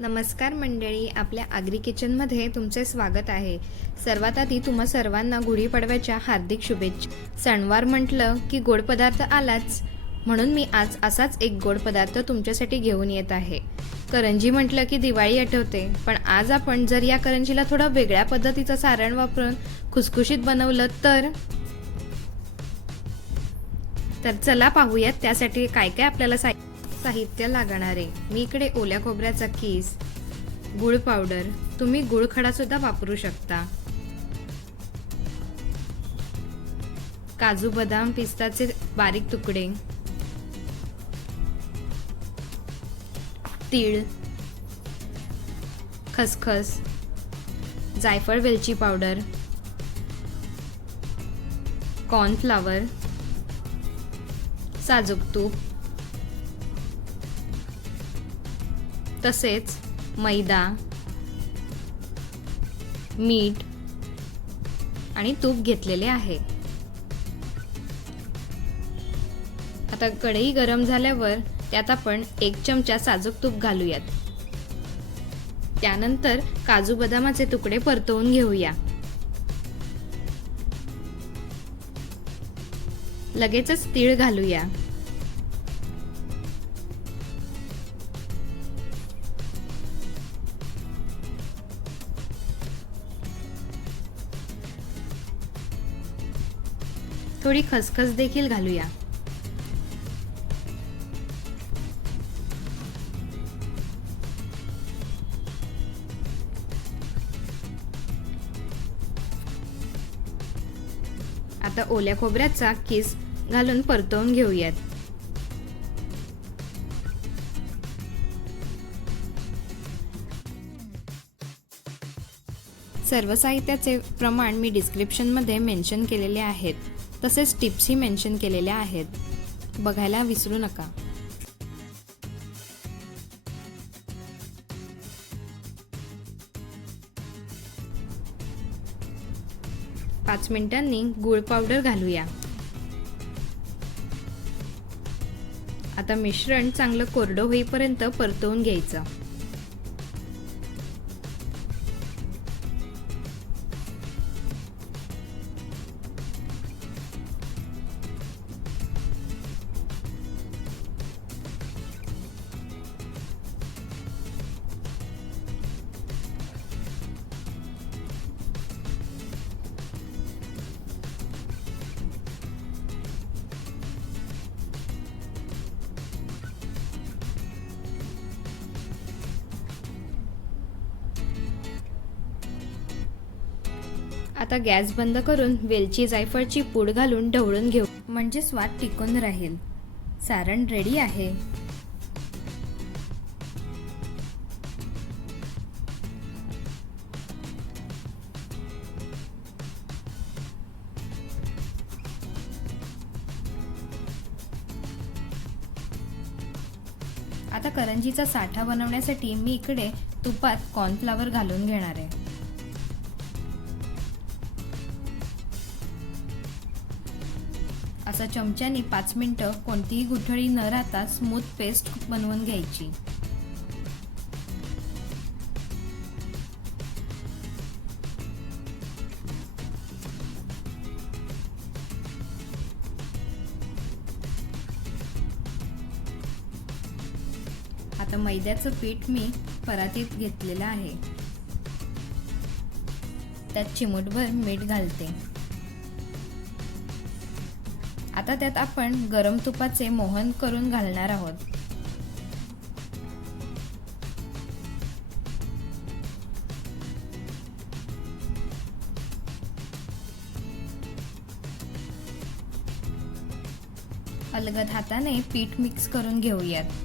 नमस्कार मंडळी, आपल्या आगरी किचनमध्ये तुमचे स्वागत आहे. सर्वात आधी तुम्हा सर्वांना गुढीपाडव्याच्या हार्दिक शुभेच्छा. सणवार म्हटलं की गोड पदार्थ आलाच, म्हणून मी आज असाच एक गोड पदार्थ तुमच्यासाठी घेऊन येत आहे. करंजी म्हटलं की दिवाळी आठवते, पण आज आपण जर या करंजीला थोडं वेगळ्या पद्धतीचं सारण वापरून खुसखुशीत बनवलं तर चला पाहूयात त्यासाठी काय काय आपल्याला साहित्य लागणार आहे. मी इकडे ओल्या खोबऱ्याचा कीस, गुळ पावडर, तुम्ही गुळ खडा सुद्धा वापरू शकता, काजू बदाम पिस्ताचे बारीक तुकडे, तीळ, खसखस, जायफळ वेलची पावडर, कॉर्नफ्लॉवर, साजूक तूप, तसेच मैदा, मीठ आणि तूप घेतलेले आहे. आता कढई गरम झाल्यावर त्यात आपण 1 चमचा साजूक तूप घालूयात. त्यानंतर काजू बदामाचे तुकडे परतवून घेऊया. लगेचच तीळ घालूया. थोडी खसखस देखील घालूया. आता ओल्या खोबऱ्याचा कीस घालून परतवून घेऊयात. सर्व साहित्याचे प्रमाण मी डिस्क्रिप्शनमध्ये मेन्शन केलेले आहेत, तसेच टिप्सही मेन्शन केलेल्या आहेत, बघायला विसरू नका. पाच मिनिटांनी गूळ पावडर घालूया. आता मिश्रण चांगलं कोरडं होईपर्यंत परतवून घ्यायचं. आता गॅस बंद करून वेलची जायफळची पूड घालून ढवळून घेऊ, म्हणजे स्वाद टिकून राहील. सारण रेडी आहे. आता करंजीचा साठा बनवण्यासाठी मी इकडे तुपात कॉर्नफ्लॉवर घालून घेणार आहे. असा चमच्याने 5 मिनिटं कोणतीही गुठळी न राहता स्मूथ पेस्ट बनवून घ्यायची. आता मैद्याचं पीठ मी परातीत घेतलेलं आहे. त्यात चिमूटभर मीठ घालते. आता त्यात आपण गरम तुपाचे मोहन करून घालणार आहोत. अलगद हाताने पीठ मिक्स करून घेऊयात.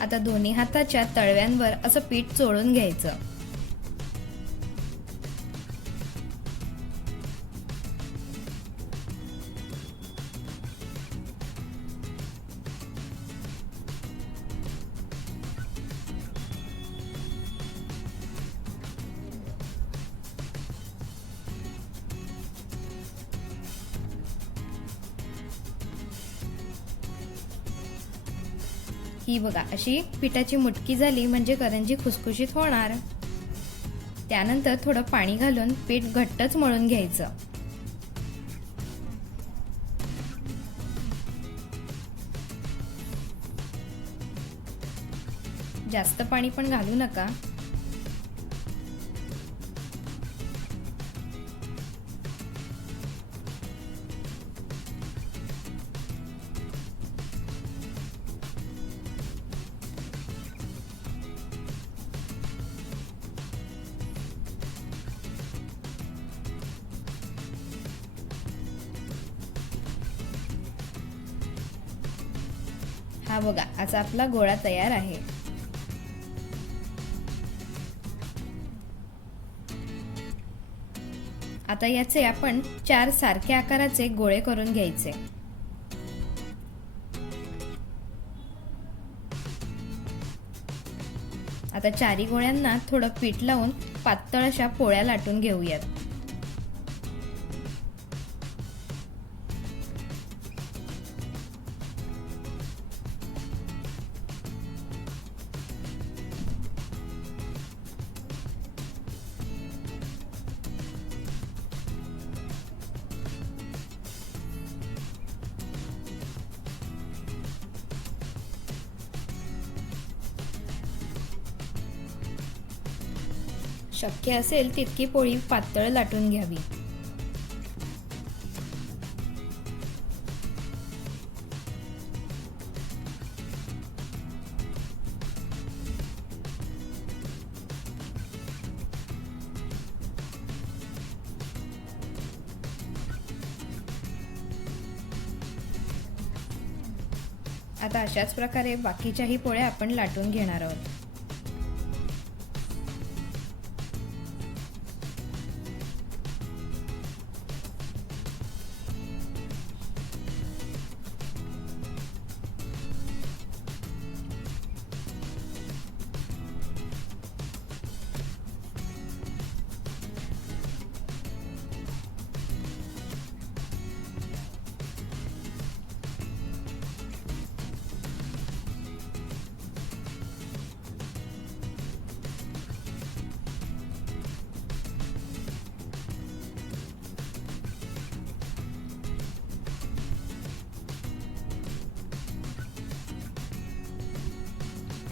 आता दोन्ही हाताच्या तळव्यांवर असं पीठ चोळून घ्यायचं. ही बघा अशी पिठाची मुटकी झाली म्हणजे करंजी खुसखुशीत होणार. त्यानंतर थोडं पाणी घालून पीठ घट्टच मळून घ्यायचं. जास्त पाणी पण घालू नका. हा बघा आता आपला गोळा तयार आहे. आता याचे आपण 4 सारख्या आकाराचे गोळे करून घ्यायचे. आता चारी गोळ्यांना थोडं पीठ लावून पातळ अशा पोळ्या लाटून घेऊयात. शक्य असेल तितकी पोळी पातळ लाटून घ्यावी. आता अशाच प्रकारे बाकीच्याही पोळ्या आपण लाटून घेणार आहोत.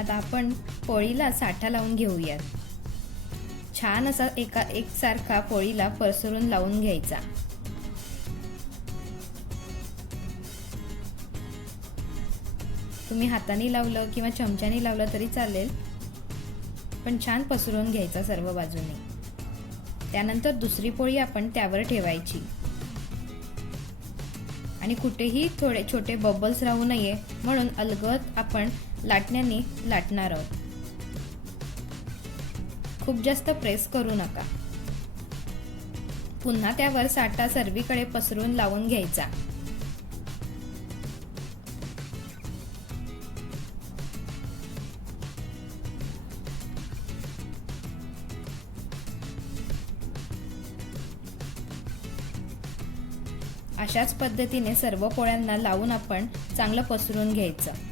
आता आपण पोळीला साठा लावून घेऊयात. छान असा एकसारखा पोळीला पसरून लावून घ्यायचा. तुम्ही हाताने लावलं किंवा चमच्याने लावलं तरी चालेल, पण छान पसरून घ्यायचा सर्व बाजूने. त्यानंतर दुसरी पोळी आपण त्यावर ठेवायची आणि कुठेही थोडे छोटे बबल्स राहू नये म्हणून अलगद आपण लाटण्याने लाटणार आहोत. खूप जास्त प्रेस करू नका. पुन्हा त्यावर साठा सर्वीकडे पसरून लावून घ्यायचा. अशाच पद्धतीने सर्व पोळ्यांना लावून आपण चांगलं पसरून घ्यायचं.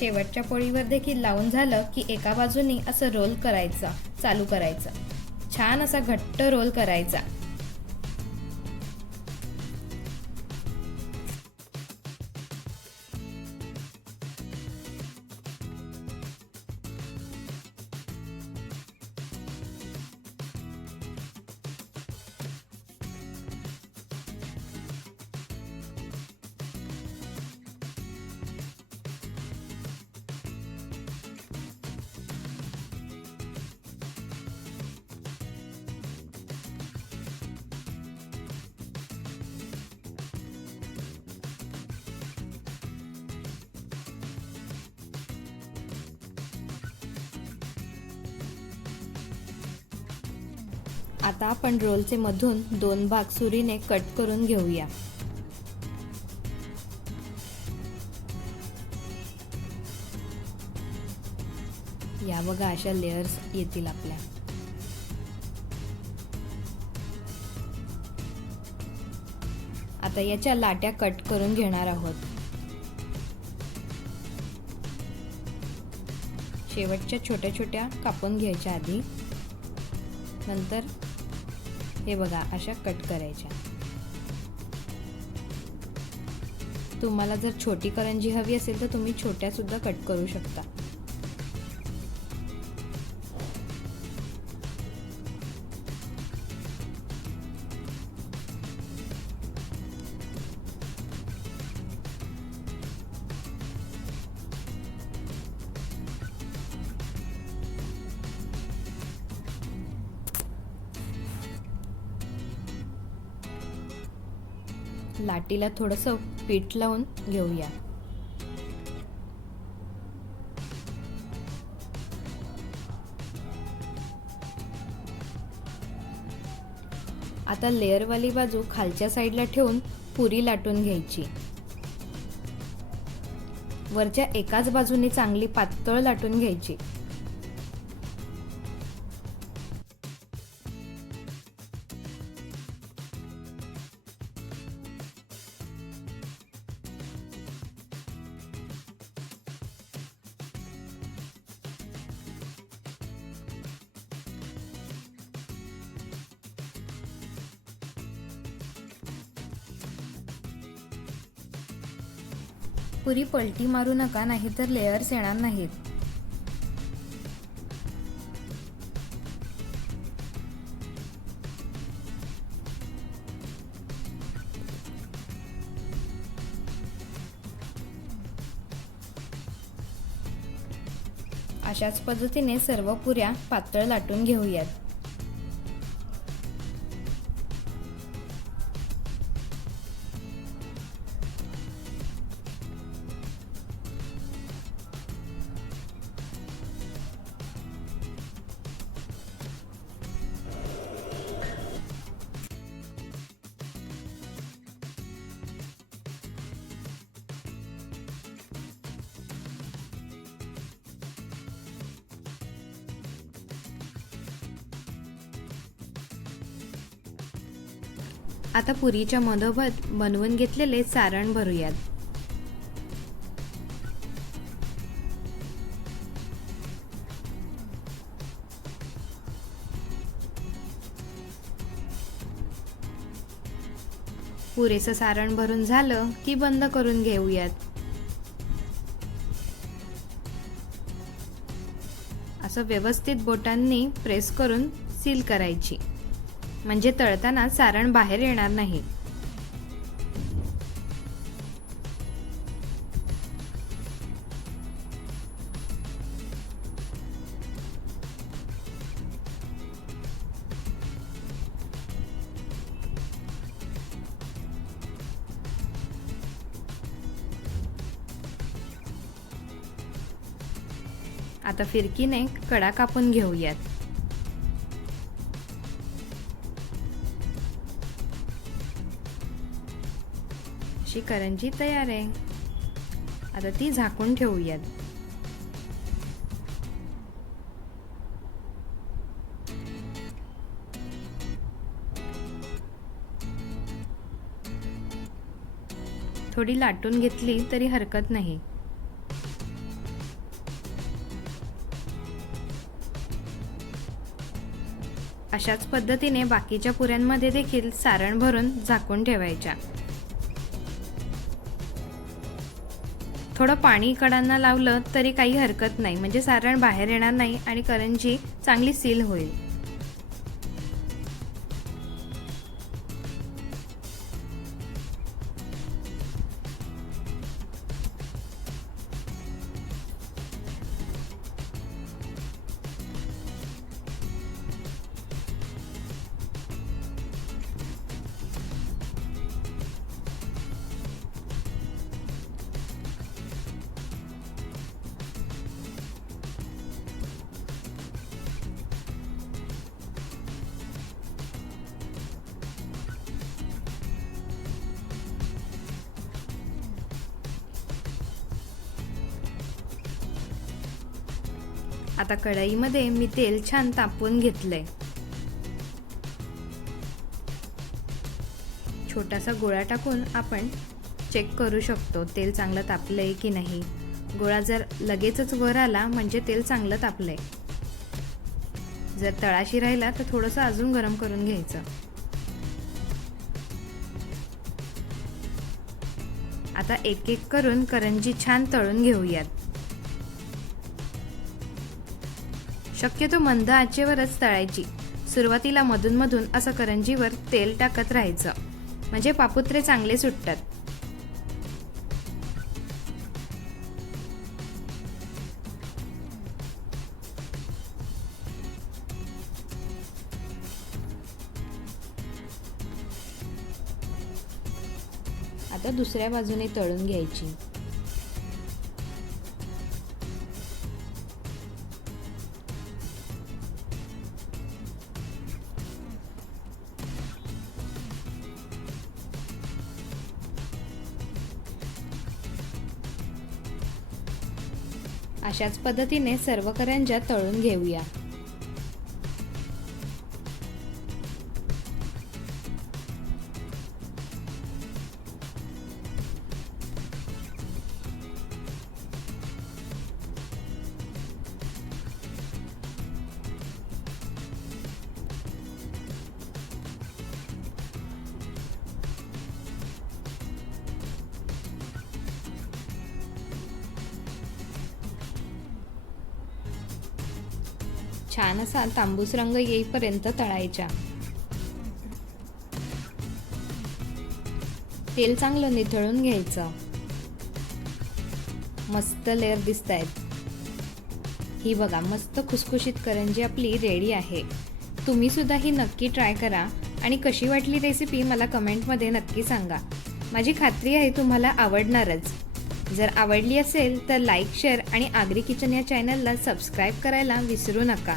शेवटच्या पोळीवर देखील लावून झालं की एका बाजूनी असं रोल करायचा, चालू करायचा. छान असा घट्ट रोल करायचा. आता आपण रोलचे मधून 2 भाग सुरीने कट करून घेऊया. या बघा, अशा लेयर्स येतील आपल्या. आता याच्या लाट्या कट करून घेणार आहोत. शेवटच्या छोट्या छोट्या कापून घ्यायच्या आधी, नंतर हे बघा अशा कट करायच्या. तुम्हाला जर छोटी करंजी हवी असेल तर तुम्ही छोट्या सुद्धा कट करू शकता. लाटीला थोडंसं पीठ लावून घेऊया. आता लेअरवाली बाजू खालच्या साईडला ठेवून पुरी लाटून घ्यायची. वरच्या एकाच बाजूने चांगली पातळ लाटून घ्यायची. पुरी पलटी मारू नका, नाहीतर लेयर्स येणार नाहीत. अशाच पद्धतीने सर्व पुऱ्या पातळ लाटून घेऊयात. आता पुरीच्या मधोमध बनवून घेतलेले सारण भरूयात. पुरेसं सारण भरून झालं की बंद करून घेऊयात. असं व्यवस्थित बोटांनी प्रेस करून सील करायची, म्हणजे तळताना सारण बाहेर येणार नाही. आता फिरकीने कडा कापून घेऊयात. अशी करंजी तयार आहे. आता ती झाकून ठेवूयात. थोडी लाटून घेतली तरी हरकत नाही. अशाच पद्धतीने बाकीच्या पुऱ्यांमध्ये देखील सारण भरून झाकून ठेवायच्या। थोडं पाणी कडांना लावलं तरी काही हरकत नाही, म्हणजे सारण बाहेर येणार नाही आणि करंजी चांगली सील होईल। आता कढईमध्ये मी तेल छान तापवून घेतलंय। छोटासा गोळा टाकून आपण चेक करू शकतो तेल चांगलं तापलंय की नाही। गोळा जर लगेचच वर आला म्हणजे तेल चांगलं तापलंय। जर तळाशी राहिला तर थोडंसं अजून गरम करून घ्यायचं। आता एक एक करून करंजी छान तळून घेऊयात। शक्यतो मंद आचेवरच तळायची। सुरुवातीला मधून मधून असं करंजीवर तेल टाकत राहायचं, म्हणजे पापुत्रे चांगले सुटतात। आता दुसऱ्या बाजूने तळून घ्यायची। अशाच पद्धतीने सर्व करंज्या तळून घेऊया। छान असा तांबूस रंग येईपर्यंत तळायच्या। तेल चांगलं निथळून घ्यायचं। मस्त लेअर दिसतायत। ही बघा, मस्त खुसखुशीत करंजी आपली रेडी आहे। तुम्ही सुद्धा ही नक्की ट्राय करा आणि कशी वाटली रेसिपी मला कमेंटमध्ये नक्की सांगा। माझी खात्री आहे तुम्हाला आवडणारच। जर आवडली असेल तर लाईक, शेअर आणि आगरी किचन या चॅनलला सबस्क्राईब करायला विसरू नका।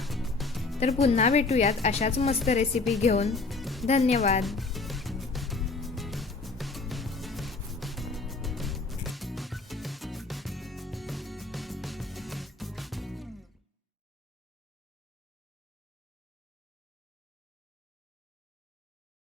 तर पुन्हा भेटूयात अशाच मस्त रेसिपी घेऊन। धन्यवाद।